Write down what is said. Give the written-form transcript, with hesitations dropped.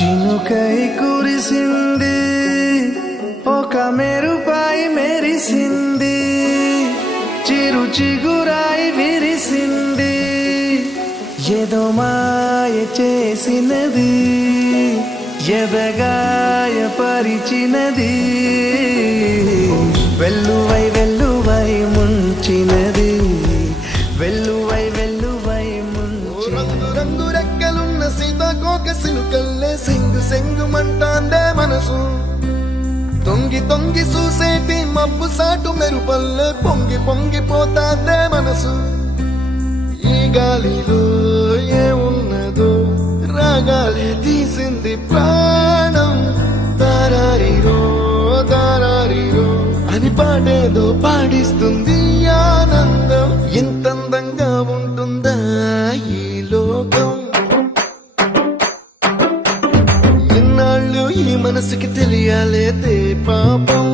చినుకై కురిసింది, ఒక మెరుపాయి మెరిసింది, చిరు చిగురాయి విరిసింది, ఏదో మాయ చేసినది, ఎదగాయ పరిచినది, వెల్లువై వెల్లువై ముంచినది, వెల్లువై వెల్లువై రంగు రంగు రెక్కలున్న సీతాకోక సినుకల్లే సెంగు సెంగుమంటాందే మనసు, తొంగి తొంగి చూసేటి మబ్బు సాటు మెరుపల్లే పొంగి పొంగిపోతాందే మనసు. ఈ గాలిలో ఏమున్నదో రాగాలే తీసింది ప్రాణం, తారారిరో తారారిరో అని పాడేదో పాడిస్తుంది ఆనందం. ఎంత అందంగా ఉంటుందా ఈ లోకం, ఇన్నాళ్ళు ఈ మనసుకి తెలియాలేదే పాపం.